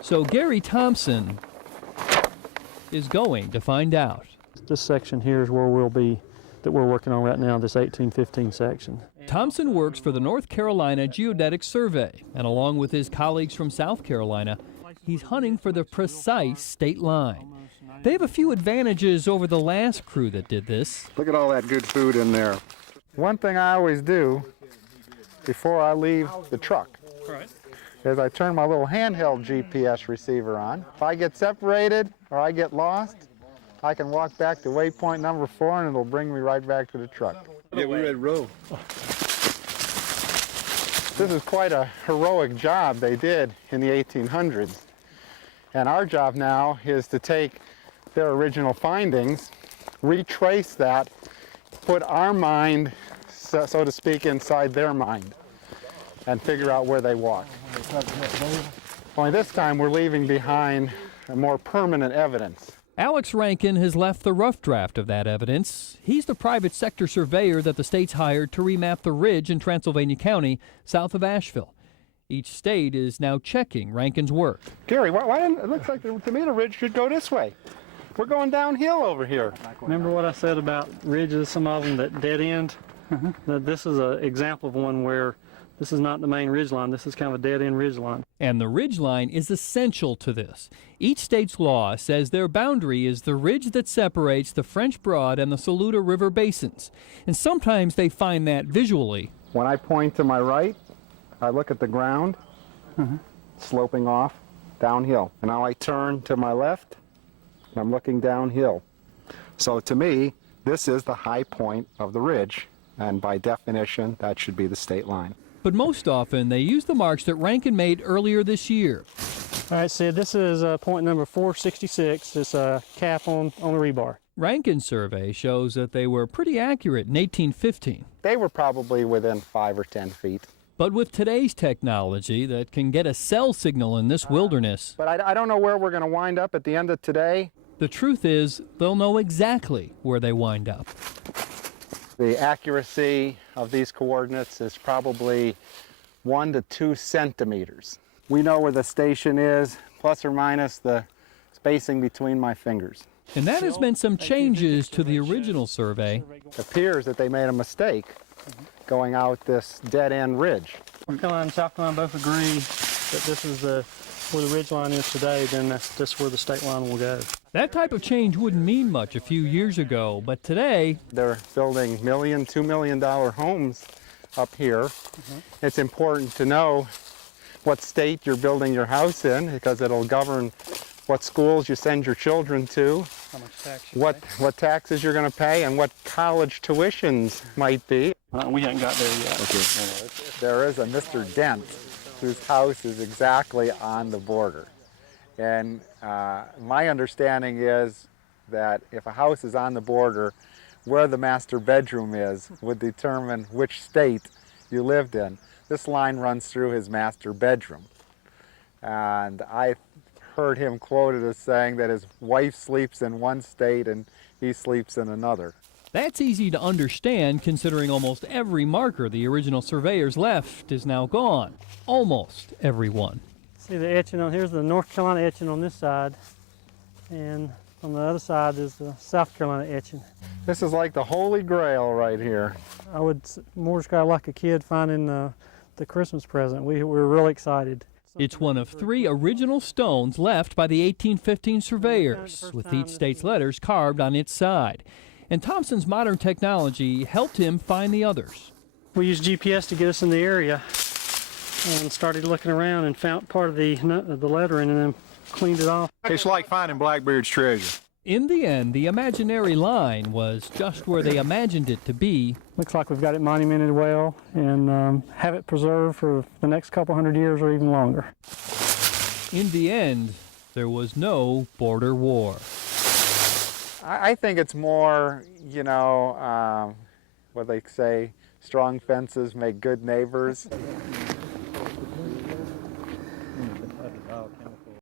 So Gary Thompson is going to find out. This section here is where we'll be, that we're working on right now, this 1815 section. Thompson works for the North Carolina Geodetic Survey, and along with his colleagues from South Carolina, he's hunting for the precise state line. They have a few advantages over the last crew that did this. Look at all that good food in there. One thing I always do before I leave the truck is I turn my little handheld GPS receiver on. If I get separated or I get lost, I can walk back to waypoint number 4 and it'll bring me right back to the truck. Yeah, we read row. This is quite a heroic job they did in the 1800s. And our job now is to take their original findings, retrace that, put our mind, so to speak, inside their mind, and figure out where they walked. Only this time we're leaving behind a more permanent evidence. Alex Rankin has left the rough draft of that evidence. He's the private sector surveyor that the state's hired to remap the ridge in Transylvania County, south of Asheville. Each state is now checking Rankin's work. Gary, why didn't, it looks like to me the ridge should go this way. We're going downhill over here. Remember what I said about ridges, some of them that dead end? That this is an example of one where this is not the main ridge line, this is kind of a dead end ridge line. And the ridge line is essential to this. Each state's law says their boundary is the ridge that separates the French Broad and the Saluda River basins. And sometimes they find that visually. When I point to my right, I look at the ground, sloping off downhill. And now I turn to my left, and I'm looking downhill. So to me, this is the high point of the ridge, and by definition, that should be the state line. But most often, they use the marks that Rankin made earlier this year. All right, Sid, this is point number 466. It's a cap on the rebar. Rankin's survey shows that they were pretty accurate in 1815. They were probably within 5 or 10 feet. But with today's technology that can get a cell signal in this wilderness, But I don't know where we're going to wind up at the end of today. the truth is they'll know exactly where they wind up. The accuracy of these coordinates is probably 1 to 2 centimeters. We know where the station is, plus or minus the spacing between my fingers. And that has meant some changes to the original survey. It appears that they made a mistake going out this dead-end ridge. North Carolina and South Carolina both agree that this is where the ridge line is today, then that's just where the state line will go. That type of change wouldn't mean much a few years ago, but today, They're building $1 million, $2 million homes up here. It's important to know what state you're building your house in because it'll govern what schools you send your children to, How much tax you what taxes you're going to pay, and what college tuitions might be. We haven't got there yet. There is a Mr. Dent whose house is exactly on the border. And my understanding is that if a house is on the border, where the master bedroom is would determine which state you lived in. This line runs through his master bedroom. And I heard him quoted as saying that his wife sleeps in one state and he sleeps in another. that's easy to understand considering almost every marker the original surveyors left is now gone. Almost every one. See the etching on, here's the North Carolina etching on this side, and on the other side is the South Carolina etching. This is like the Holy Grail right here. I would more describe like a kid finding the Christmas present. We were really excited. It's one of 3 original stones left by the 1815 surveyors, with each state's letters carved on its side. And Thompson's modern technology helped him find the others. We used GPS to get us in the area and started looking around and found part of the lettering and then cleaned it off. It's like finding Blackbeard's treasure. In the end, the imaginary line was just where they imagined it to be. Looks like we've got it monumented well and have it preserved for the next couple hundred years or even longer. In the end, there was no border war. I think it's more, you know, what they say, strong fences make good neighbors.